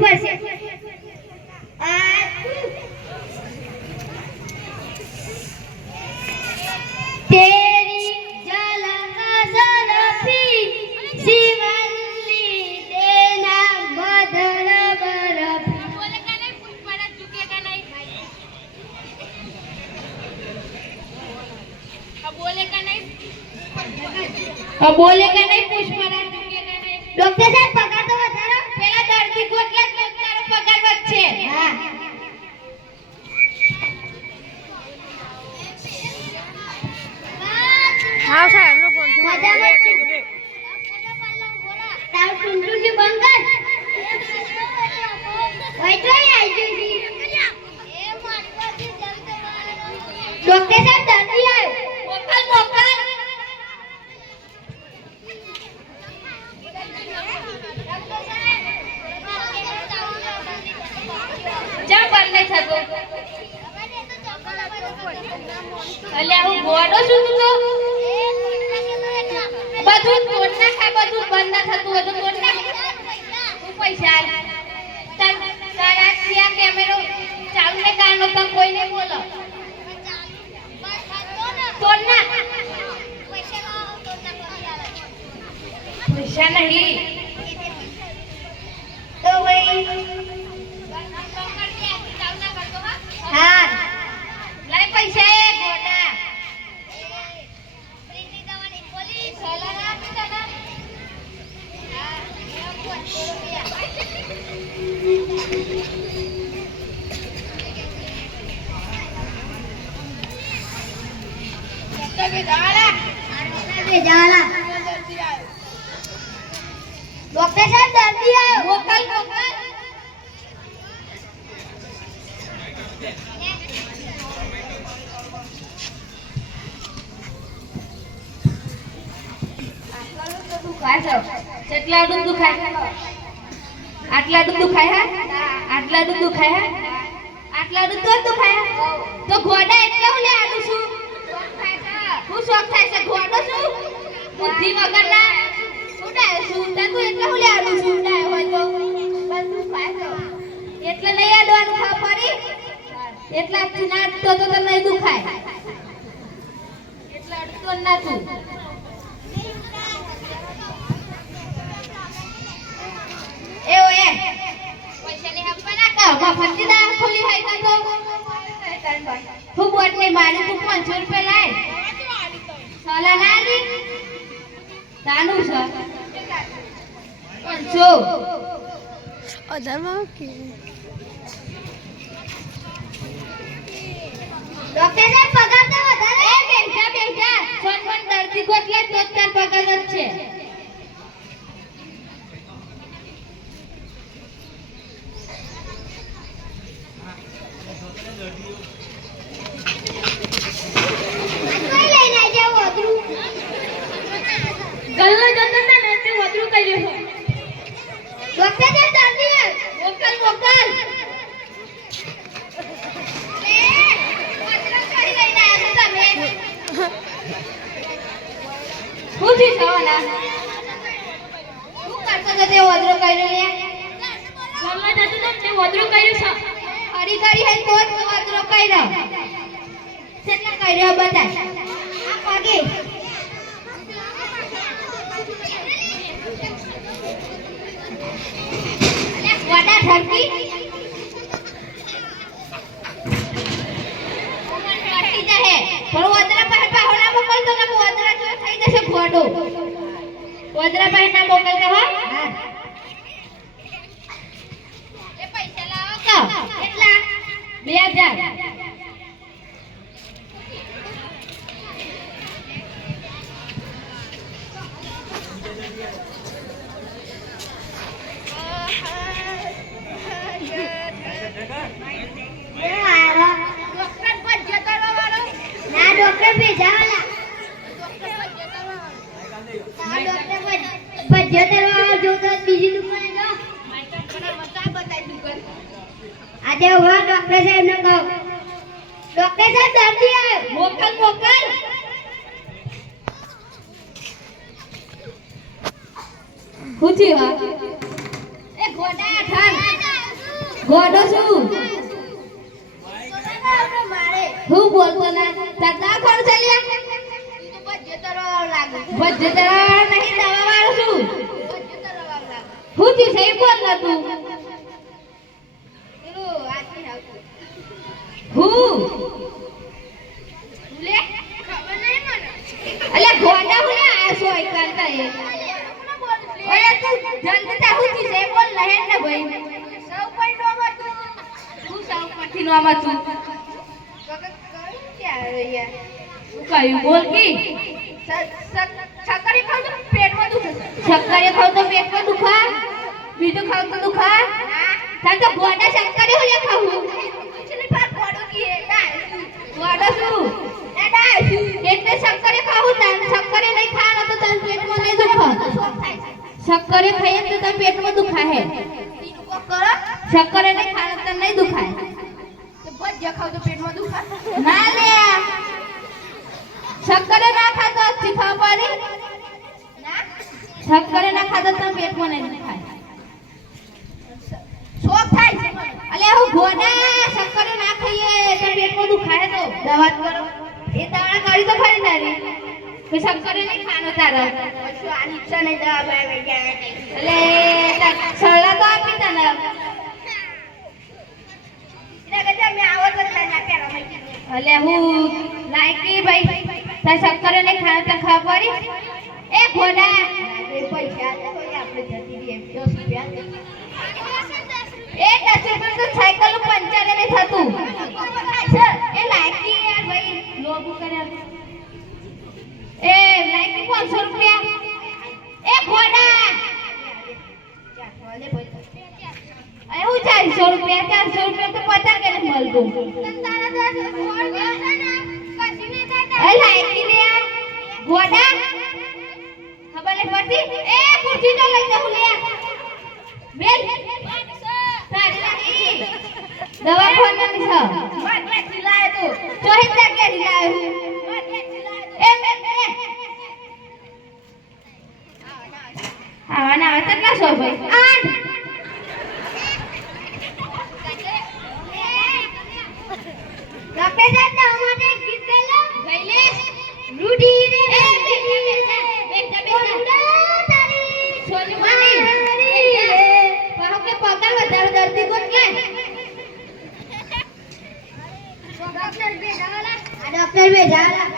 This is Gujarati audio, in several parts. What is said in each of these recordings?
પડશે તેરી ઝલક ઝલફી શિવલ્લી દેના બદલ બરફ बोले का नहीं कुछ पड़ा झुकेगा नहीं अब बोलेगा नहीं पूछ पड़ा झुकेगा नहीं ડોક્ટર સાહેબ પગાર તો વધારો પેલા દર્દી ગોટલા જ તારો પગાર વધશે હા હા સાહેબ નો ફોન મજામાં છે તાવ ટુંટુજી બંગર ઓય તો આવી ગઈ ડોક્ટર સાહેબ દર્દી આવ્યો મોકલ જા બંને થતો અલે હું ગોડો છું તું તો બધું તોડ નાખા બધું બંધ ના થતું બધું તોડ નાખ હું પૈસા તારા ત્યાં કેમેરો ચાલુ ને કાનો પણ કોઈને બોલો તોડ નાખ પૈસા નહીં તો ભાઈ હા લાય પૈસા એ ગોડા જાલા ડોક્ટર સાહેબ દર્દી આવ્યો મોકલ કેટલા દુખ દુખાય આટલા દુખ દુખાય હે આટલા દુખ દુખાય હે આટલા દુખ તો દુખાય તો ઘોડા એટલે હું લે આડું છું હું શોખ થાય છે ઘોડો છું બુદ્ધિ વગરના ઉડાય છું તું એટલે હું લે આડું છું ઉડાય હોય તો બધું ખાય તો એટલે નહીં આડવાનું ખા પડી એટલા ના તો નહીં દુખાય એટલા અડતો ના તું એ ઓએ પૈસા ની આપવાના કા મફતી દા ખોલી હોય તો હું બોટ ને મારી તું 500 રૂપિયા લાય સાલા ના લી તાનું છે 500 અધરમાં કે ડોક્ટર સાહેબ પગાર તો વધારે એ બેઠા સોનમન દર્દી ગોટલા તો તાર પગાર વધશે કોઈ લઈને આવી જાવ ઓદરું ગલ્લો જતો ને તે વધરું કરી રહ્યો ડોક્ટર સાહેબ દર્દી આવ્યો મોકલ હું થી થવાના હું કરતો તો તે વધરો કર્યો લે ગમે જતો તો તે વધરો કર્યો છે હરી કરી હે તો વધરો કર્યો કેટલા કર્યો બતાય આ પગે અલે વડા ધરતી કાટી જાહે પણ વધરા પાસે પાહોના મોકલતો ને વધરા જો થઈ જશે ઘોડો વધરા પાસે ના મોકલતો હો હા એ પૈસા લાવો કા કેટલા 2000 ડોક્ટર પર જતો વાળો ના ડોક્ટર ભેજાવાલા ડોક્ટર ના ડોક્ટર ભજ્યો તરવા જો તો બીજી દુકાને જાઓ આજે હું ડોક્ટર સાહેબ ને કહું ડોક્ટર સાહેબ દર્દી આવ્યો મોકલ હું થયું એ ઘોડા ઠાન ગોડો છું હું બોલતો ના તતા કોણ ચાલ્યા ભજ્જે તરવા નહીં દવા વાળો છું હું તી સહી બોલ ના તું હું લે ખબર નહીં મને અલે ગોડા હું લે આ સોય કરતા એ ઓય તું જલ્દી તા હું તી સહી બોલ લહે ને ભાઈ સૌ કોઈ નો મત તું સૌ પઠી નો મત તું કયું બોલ કી શક્કરે ખાવ તો પેટમાં દુખે શક્કરે ખાવ તો પેટમાં દુખા બીજું ખાવ તો દુખા તા તો ગોડા શક્કરે હું લે ખાવું ચલી પર ગોડો કી ગોડો શું એ ડાય એટલે શક્કરે ખાવું તા શક્કરે નહીં ખાવ તો તન પેટમાં નહીં દુખા શક્કરે ખાય તો તન પેટમાં દુખા હે શક્કરે નહીં ખાવ તો નહીં દુખાય તો ભજ્જા ખાવ તો પેટમાં દુખા ના લે શક્કરે ના ખાતો શીખવા પાડી ના શક્કરે ના ખાતો તો પેટમાં નહીં દુખાય શોખ થાય અલે હું ગોડા શક્કરે ના ખાઈએ તો પેટમાં દુખાય તો દવા કરો એ દવા કરી તો ખરી નારી કે શક્કરે નહીં ખાનો તારા પછી આ ઈચ્છા નહીં દવા આવે એટલે સળા તો આપી તને એટલે કે મે આવો તો ના પેરો અલે હું લાઈકી ભાઈ તા શક્કરે નહીં ખાનો તો ખબર પડી એ ગોડા એ પૈસા આપણે જતી રહી 10 રૂપિયા એ 10 રૂપિયા તો સાયકલ પંચર નહીં થતું એ લાઈકી યાર ભાઈ લોબુ કર્યા એ લાઈકી 500 રૂપિયા એ ગોડા એ હું 400 રૂપિયા તો પતા કે નહીં મળતું એ લાઈકી લે ગોડા ખબર નહીં પડતી એ ખુરશી તો લઈ જાઉં લે બેલ દવા ખોવાની છે મને ચિલાય તું ચોહી તકે લાય હું એ મે હા ના કેટલા સો ભાઈ 8 ડોક્ટર સાહેબ અમારે ગીત ગાલો ગઈલે રૂડી રે એ બેટા તારી સોની માની પાહો કે પગાર વધારે દર્દી કોટ કે ડોક્ટર બેજાલા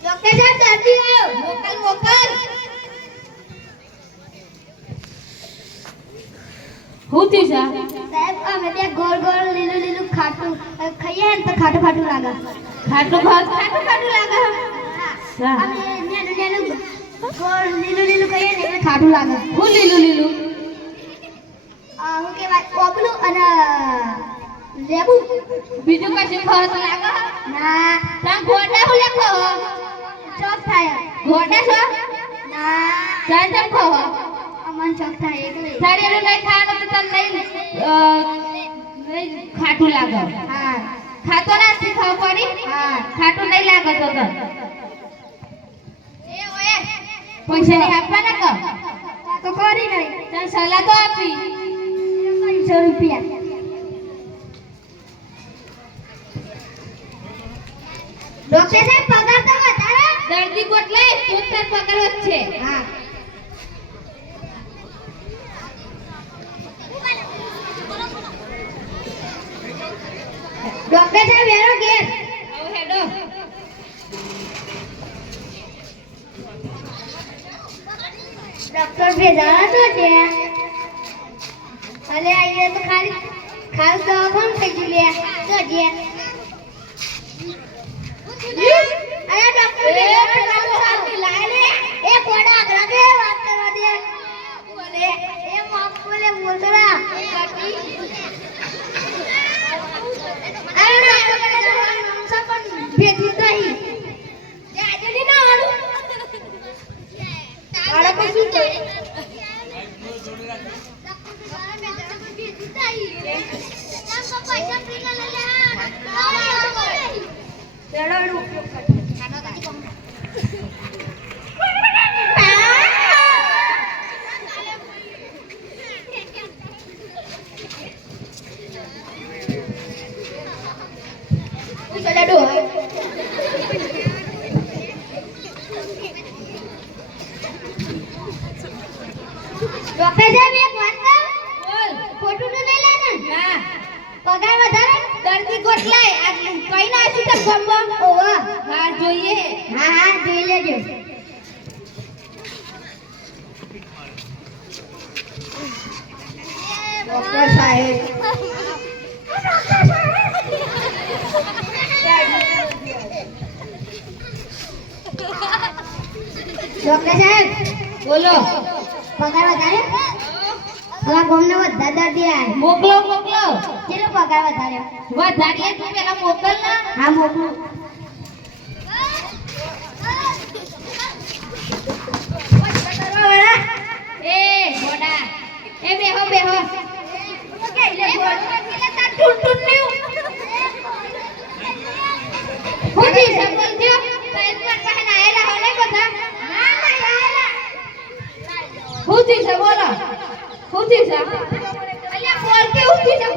ડોક્ટર સાહેબ દર્દી આવો મોકલ હું થી જા સાહેબ અમે બે ગોળ ગોળ લીલું લીલું ખાટું ખાઈએ ને તો ખાટું ખાટું લાગે ખાટું લાગે અમે નેનું નેનું ગોળ લીલું લીલું ખાઈએ ને એટલે ખાટું લાગે હું લીલું હું કેવાય ઓબલું અને લેબુ બીજું કશું ખાવ તો લાગે ના તા ગોડા હું લેખો ચોક થાય ગોડા છો ના ચાર ચમ ખાવ અમન ચોક થાય એટલે તારે એનું નહીં ખાવાનું તો તને નહીં ખાટું લાગે હા ખાતો ના શીખવ પડી હા ખાટું નહીં લાગે તો તને એ ઓય પૈસા નહીં આપવાના ક તો કરી નહીં તને સલાહ તો આપી 500 રૂપિયા ડોક્ટર સાહેબ પગાર તો વધારે દર્દી કોટલે ઉત્તર પગાર જ છે હા ડોક્ટર સાહેબ એનો ઘેર આવો હેડો ડોક્ટર ભેજાણા તો છે અલે આઈએ તો ખાલી દવાખાન થઈ ગયું લે તો જે અરે ડોક્ટર ભેજાણા લાય લે એ કોડા આગળ દે વાત કરવા દે બોલે એ માપ બોલે બોલતરા અરે ડોક્ટર પણ ભેજી દઈ આજે ની ના આડું આડા પછી તો ડોક્ટર સાહેબ એક વાત કહું બોલ. ખોટું તો નહીં લાગે ને ના પગાર વધારે દર્દી ગોઠલાય આટલું કઈ ના આશું તમ ગમવા. ઓવા હા જોઈએ. હા હા જોઈ લેજો ડોક્ટર સાહેબ ડોક્ટર સાહેબ બોલો. પગાર વધારે અમારા ગામના બધા દર્દી આવે મોકલો મોકલો. કેટલો પગાર વધારે વધારીએ તું પેલા મોકલ ના. હા મોકલું એ ઘોડા એ બેહો બેહો. એ ઘોડા એટલે તાર ટૂન ટૂન ન્યુ. હું જી સબલ થયો સાઈડ પર પહેન આયેલા હોને બધા. ના ના આયેલા. હું જી સબોલો. હું જી સબ અલ્યા બોલ કે હું જી સબ